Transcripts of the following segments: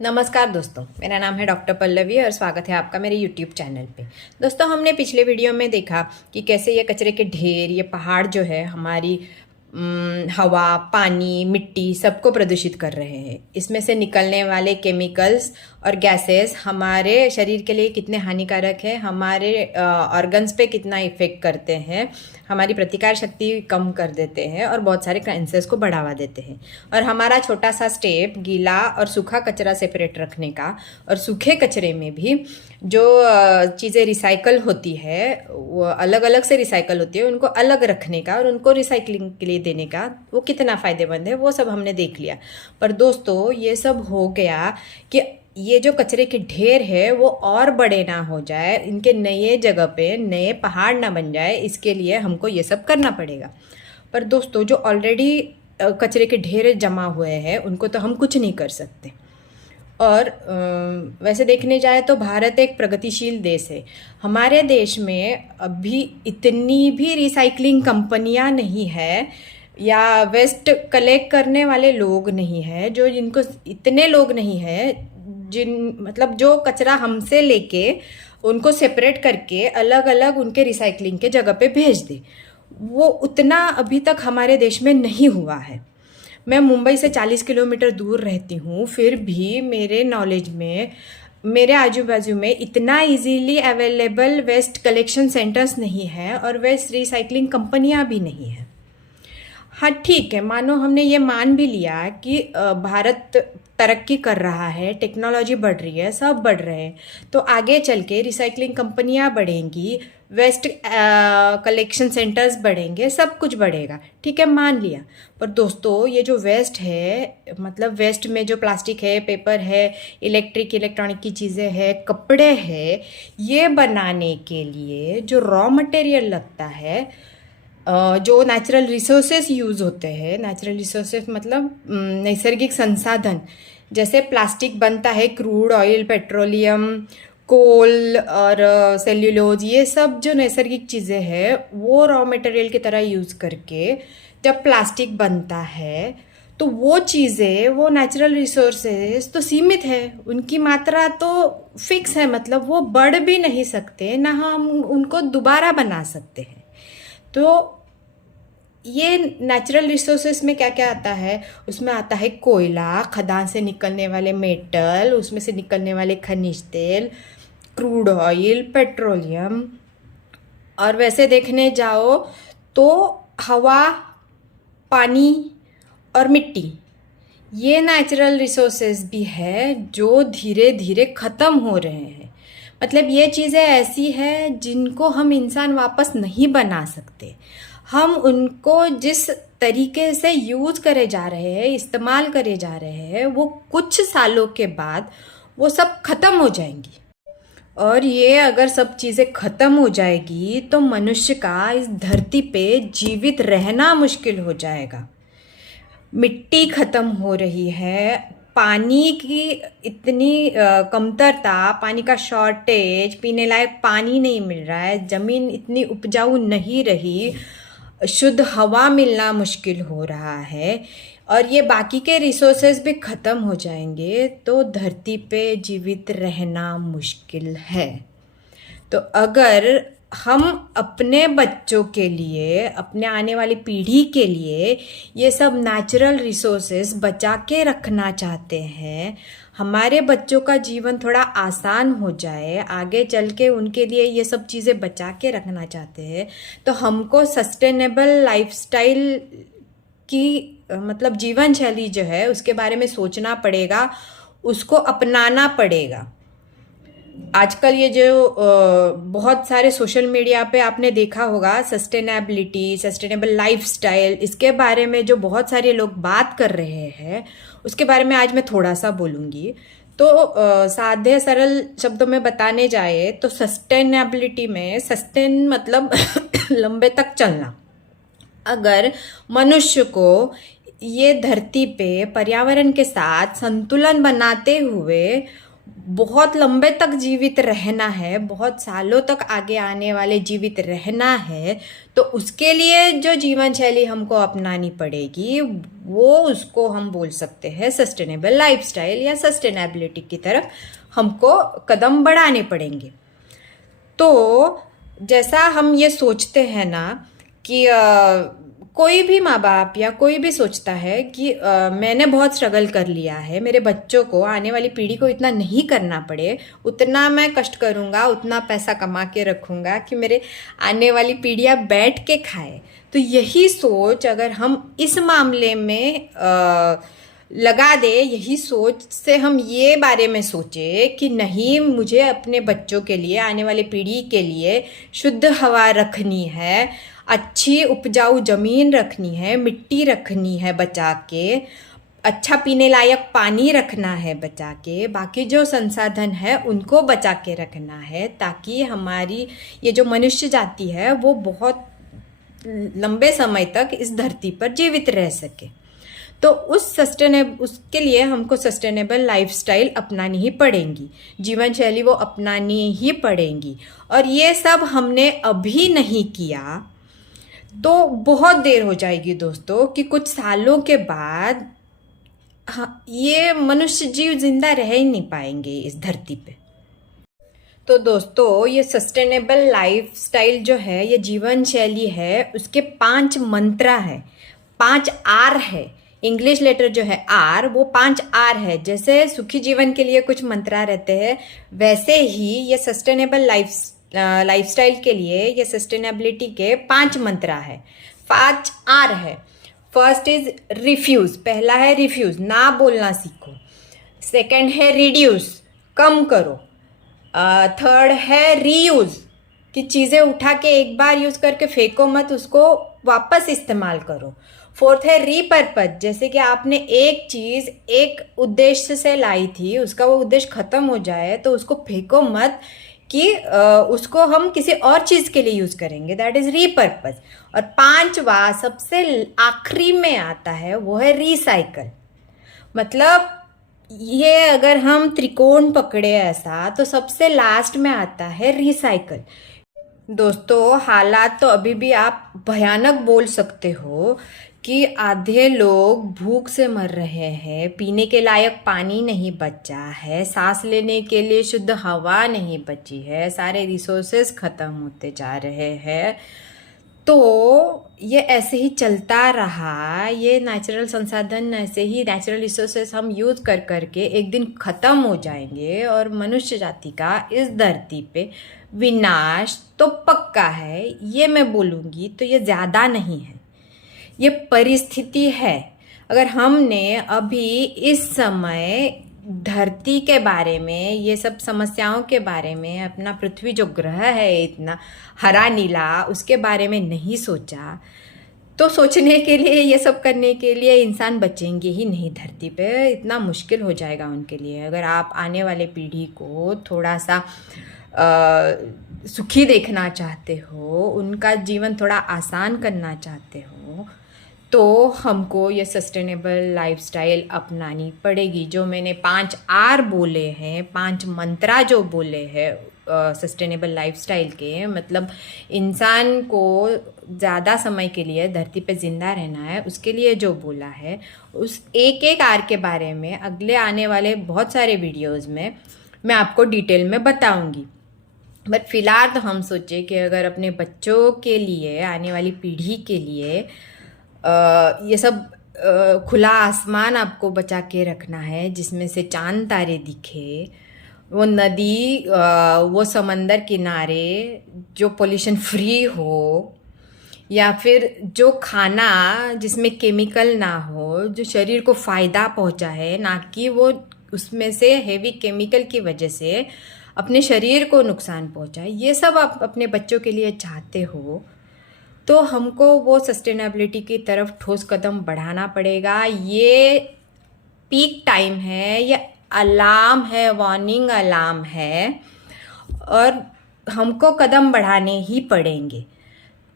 नमस्कार दोस्तों, मेरा नाम है डॉक्टर पल्लवी और स्वागत है आपका मेरे यूट्यूब चैनल पे। दोस्तों, हमने पिछले वीडियो में देखा कि कैसे ये कचरे के ढेर, ये पहाड़ जो है हमारी हवा, पानी, मिट्टी सबको प्रदूषित कर रहे हैं। इसमें से निकलने वाले केमिकल्स और गैसेस हमारे शरीर के लिए कितने हानिकारक है, हमारे ऑर्गन्स पे कितना इफ़ेक्ट करते हैं, हमारी प्रतिकार शक्ति कम कर देते हैं और बहुत सारे कैंसर्स को बढ़ावा देते हैं। और हमारा छोटा सा स्टेप गीला और सूखा कचरा सेपरेट रखने का, और सूखे कचरे में भी जो चीज़ें रिसाइकल होती है वो अलग अलग से रिसाइकल होती है, उनको अलग रखने का और उनको रिसाइकलिंग के लिए देने का वो कितना फ़ायदेमंद है वो सब हमने देख लिया। पर दोस्तों, ये सब हो गया कि ये जो कचरे के ढेर है वो और बड़े ना हो जाए, इनके नए जगह पे नए पहाड़ ना बन जाए, इसके लिए हमको ये सब करना पड़ेगा। पर दोस्तों, जो ऑलरेडी कचरे के ढेर जमा हुए हैं उनको तो हम कुछ नहीं कर सकते। और वैसे देखने जाए तो भारत एक प्रगतिशील देश है। हमारे देश में अभी इतनी भी रिसाइकलिंग कंपनियां नहीं है या वेस्ट कलेक्ट करने वाले लोग नहीं है, जो जिनको इतने लोग नहीं है जो कचरा हमसे लेके उनको सेपरेट करके अलग अलग उनके रिसाइकलिंग के जगह पे भेज दे। वो उतना अभी तक हमारे देश में नहीं हुआ है। मैं मुंबई से 40 किलोमीटर दूर रहती हूँ, फिर भी मेरे नॉलेज में मेरे आजू बाजू में इतना easily available waste collection centres नहीं है और वेस्ट रिसाइकलिंग कंपनियाँ भी नहीं हैं। हाँ ठीक है, मानो हमने ये मान भी लिया कि भारत तरक्की कर रहा है, टेक्नोलॉजी बढ़ रही है, सब बढ़ रहे हैं, तो आगे चल के रिसाइकलिंग कंपनियां बढ़ेंगी, वेस्ट कलेक्शन सेंटर्स बढ़ेंगे, सब कुछ बढ़ेगा। ठीक है, मान लिया। पर दोस्तों, ये जो वेस्ट है, मतलब वेस्ट में जो प्लास्टिक है, पेपर है, इलेक्ट्रॉनिक की चीज़ें हैं, कपड़े हैं, ये बनाने के लिए जो रॉ मटेरियल लगता है, जो नेचुरल रिसोर्सेस यूज़ होते हैं, नेचुरल रिसोर्सेस मतलब नैसर्गिक संसाधन, जैसे प्लास्टिक बनता है क्रूड ऑयल, पेट्रोलियम, कोल और सेल्यूलोज, ये सब जो नैसर्गिक चीज़ें हैं वो रॉ मटेरियल की तरह यूज़ करके जब प्लास्टिक बनता है तो वो चीज़ें, वो नेचुरल रिसोर्सेस तो सीमित है, उनकी मात्रा तो फिक्स है, मतलब वो बढ़ भी नहीं सकते, ना हम उनको दोबारा बना सकते हैं। तो ये नेचुरल रिसोर्सेस में क्या क्या आता है? उसमें आता है कोयला, खदान से निकलने वाले मेटल, उसमें से निकलने वाले खनिज तेल, क्रूड ऑयल, पेट्रोलियम, और वैसे देखने जाओ तो हवा, पानी और मिट्टी, ये नेचुरल रिसोर्सेज भी है जो धीरे धीरे ख़त्म हो रहे हैं। मतलब ये चीज़ें ऐसी हैं जिनको हम इंसान वापस नहीं बना सकते। हम उनको जिस तरीके से यूज़ करे जा रहे हैं, इस्तेमाल करे जा रहे हैं, वो कुछ सालों के बाद वो सब ख़त्म हो जाएंगी। और ये अगर सब चीज़ें ख़त्म हो जाएगी तो मनुष्य का इस धरती पे जीवित रहना मुश्किल हो जाएगा। मिट्टी ख़त्म हो रही है, पानी की इतनी कमतरता, पानी का शॉर्टेज, पीने लायक पानी नहीं मिल रहा है, ज़मीन इतनी उपजाऊ नहीं रही, शुद्ध हवा मिलना मुश्किल हो रहा है, और ये बाकी के रिसोर्सेज भी ख़त्म हो जाएंगे तो धरती पे जीवित रहना मुश्किल है। तो अगर हम अपने बच्चों के लिए, अपने आने वाली पीढ़ी के लिए ये सब नेचुरल रिसोर्सेज बचा के रखना चाहते हैं, हमारे बच्चों का जीवन थोड़ा आसान हो जाए, आगे चल के उनके लिए ये सब चीज़ें बचा के रखना चाहते हैं, तो हमको सस्टेनेबल लाइफस्टाइल की मतलब जीवन शैली जो है उसके बारे में सोचना पड़ेगा, उसको अपनाना पड़ेगा। आजकल ये जो बहुत सारे सोशल मीडिया पे आपने देखा होगा, सस्टेनेबिलिटी, सस्टेनेबल लाइफस्टाइल, इसके बारे में जो बहुत सारे लोग बात कर रहे हैं, उसके बारे में आज मैं थोड़ा सा बोलूँगी। तो सादे सरल शब्दों में बताने जाए तो सस्टेनेबिलिटी में सस्टेन मतलब लंबे तक चलना। अगर मनुष्य को ये धरती पे पर्यावरण के साथ संतुलन बनाते हुए बहुत लंबे तक जीवित रहना है, बहुत सालों तक आगे आने वाले जीवित रहना है, तो उसके लिए जो जीवन शैली हमको अपनानी पड़ेगी वो उसको हम बोल सकते हैं सस्टेनेबल लाइफस्टाइल या सस्टेनेबिलिटी की तरफ हमको कदम बढ़ाने पड़ेंगे। तो जैसा हम ये सोचते हैं ना कि कोई भी माँ बाप या कोई भी सोचता है कि मैंने बहुत स्ट्रगल कर लिया है, मेरे बच्चों को, आने वाली पीढ़ी को इतना नहीं करना पड़े, उतना मैं कष्ट करूँगा, उतना पैसा कमा के रखूँगा कि मेरे आने वाली पीढ़ियाँ बैठ के खाए। तो यही सोच अगर हम इस मामले में लगा दे, यही सोच से हम ये बारे में सोचे कि नहीं, मुझे अपने बच्चों के लिए, आने वाली पीढ़ी के लिए शुद्ध हवा रखनी है, अच्छी उपजाऊ ज़मीन रखनी है, मिट्टी रखनी है बचा के, अच्छा पीने लायक पानी रखना है बचा के, बाकी जो संसाधन है उनको बचा के रखना है, ताकि हमारी ये जो मनुष्य जाति है वो बहुत लंबे समय तक इस धरती पर जीवित रह सके। तो उसके लिए हमको सस्टेनेबल लाइफस्टाइल अपनानी ही पड़ेंगी, जीवन शैली वो अपनानी ही पड़ेंगी। और ये सब हमने अभी नहीं किया तो बहुत देर हो जाएगी दोस्तों, कि कुछ सालों के बाद ये मनुष्य जीव जिंदा रह ही नहीं पाएंगे इस धरती पे। तो दोस्तों, ये सस्टेनेबल लाइफस्टाइल जो है, ये जीवन शैली है, उसके 5 मंत्रा है, 5 आर है। इंग्लिश लेटर जो है आर, वो 5 आर है। जैसे सुखी जीवन के लिए कुछ मंत्रा रहते हैं, वैसे ही ये सस्टेनेबल लाइफस्टाइल के लिए, ये सस्टेनेबिलिटी के 5 मंत्रा है, 5 आर है। फर्स्ट इज रिफ्यूज, पहला है रिफ्यूज, ना बोलना सीखो। सेकंड है रिड्यूस, कम करो। थर्ड है रीयूज, कि चीज़ें उठा के एक बार यूज़ करके फेंको मत, उसको वापस इस्तेमाल करो। फोर्थ है रीपर्पज, जैसे कि आपने एक चीज़ एक उद्देश्य से लाई थी, उसका वो उद्देश्य खत्म हो जाए तो उसको फेंको मत, कि उसको हम किसी और चीज़ के लिए यूज़ करेंगे, दैट इज़ रीपर्पज। और 5वां सबसे आखिरी में आता है, वो है रिसाइकल। मतलब ये अगर हम त्रिकोण पकड़े ऐसा, तो सबसे लास्ट में आता है रिसाइकल। दोस्तों, हालात तो अभी भी आप भयानक बोल सकते हो कि आधे लोग भूख से मर रहे हैं, पीने के लायक पानी नहीं बचा है, सांस लेने के लिए शुद्ध हवा नहीं बची है, सारे रिसोर्सेज ख़त्म होते जा रहे हैं। तो ये ऐसे ही चलता रहा, ये नेचुरल संसाधन ऐसे ही, नेचुरल रिसोर्सेज हम यूज़ कर करके एक दिन ख़त्म हो जाएंगे और मनुष्य जाति का इस धरती पे विनाश तो पक्का है। ये मैं बोलूँगी तो ये ज़्यादा नहीं है, ये परिस्थिति है। अगर हमने अभी इस समय धरती के बारे में, ये सब समस्याओं के बारे में, अपना पृथ्वी जो ग्रह है इतना हरा नीला, उसके बारे में नहीं सोचा, तो सोचने के लिए, ये सब करने के लिए इंसान बचेंगे ही नहीं धरती पे। इतना मुश्किल हो जाएगा उनके लिए। अगर आप आने वाले पीढ़ी को थोड़ा सा सुखी देखना चाहते हो, उनका जीवन थोड़ा आसान करना चाहते हो, तो हमको ये सस्टेनेबल लाइफस्टाइल अपनानी पड़ेगी। जो मैंने 5 आर बोले हैं, 5 मंत्रा जो बोले हैं सस्टेनेबल लाइफस्टाइल के, मतलब इंसान को ज़्यादा समय के लिए धरती पे ज़िंदा रहना है, उसके लिए जो बोला है, उस एक आर के बारे में अगले आने वाले बहुत सारे वीडियोज़ में मैं आपको डिटेल में बताऊँगी। बट फिलहाल तो हम सोचे कि अगर अपने बच्चों के लिए, आने वाली पीढ़ी के लिए ये सब खुला आसमान आपको बचा के रखना है, जिसमें से चांद तारे दिखे, वो नदी, वो समंदर किनारे जो पोल्यूशन फ्री हो, या फिर जो खाना जिसमें केमिकल ना हो, जो शरीर को फ़ायदा पहुंचाए, ना कि वो उसमें से हेवी केमिकल की वजह से अपने शरीर को नुकसान पहुंचाए। ये सब आप अपने बच्चों के लिए चाहते हो तो हमको वो सस्टेनेबिलिटी की तरफ ठोस कदम बढ़ाना पड़ेगा। ये पीक टाइम है, ये अलार्म है, वार्निंग अलार्म है, और हमको कदम बढ़ाने ही पड़ेंगे।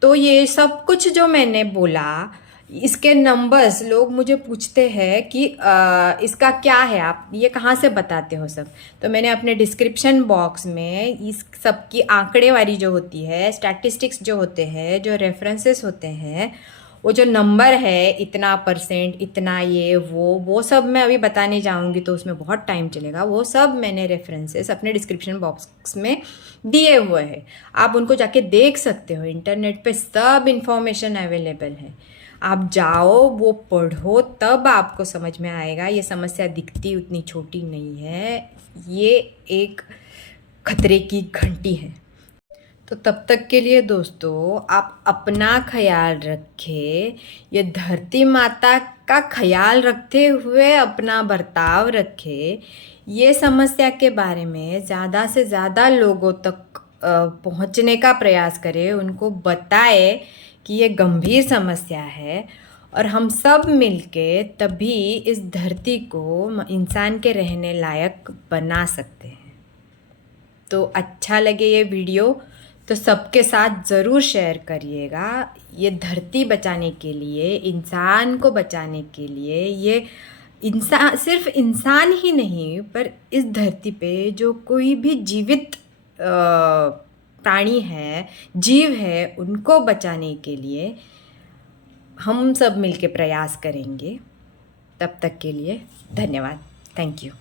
तो ये सब कुछ जो मैंने बोला, इसके नंबर्स लोग मुझे पूछते हैं कि इसका क्या है, आप ये कहाँ से बताते हो सब। तो मैंने अपने डिस्क्रिप्शन बॉक्स में इस सब की आंकड़ेवारी जो होती है, स्टैटिस्टिक्स जो होते हैं, जो रेफरेंसेस होते हैं, वो जो नंबर है इतना परसेंट, इतना ये वो सब मैं अभी बताने जाऊंगी तो उसमें बहुत टाइम चलेगा। वो सब मैंने रेफरेंसेस अपने डिस्क्रिप्शन बॉक्स में दिए हुए हैं, आप उनको जाके देख सकते हो। इंटरनेट पे सब इंफॉर्मेशन अवेलेबल है, आप जाओ वो पढ़ो, तब आपको समझ में आएगा। ये समस्या दिखती उतनी छोटी नहीं है, ये एक खतरे की घंटी है। तो तब तक के लिए दोस्तों आप अपना ख्याल रखें, ये धरती माता का ख्याल रखते हुए अपना बर्ताव रखें। ये समस्या के बारे में ज़्यादा से ज़्यादा लोगों तक पहुंचने का प्रयास करें, उनको बताएं कि ये गंभीर समस्या है, और हम सब मिलके तभी इस धरती को इंसान के रहने लायक बना सकते हैं। तो अच्छा लगे ये वीडियो तो सबके साथ ज़रूर शेयर करिएगा। ये धरती बचाने के लिए, इंसान को बचाने के लिए, ये इंसान, सिर्फ इंसान ही नहीं पर इस धरती पे जो कोई भी जीवित प्राणी है, जीव है, उनको बचाने के लिए हम सब मिलके प्रयास करेंगे। तब तक के लिए धन्यवाद। Thank you.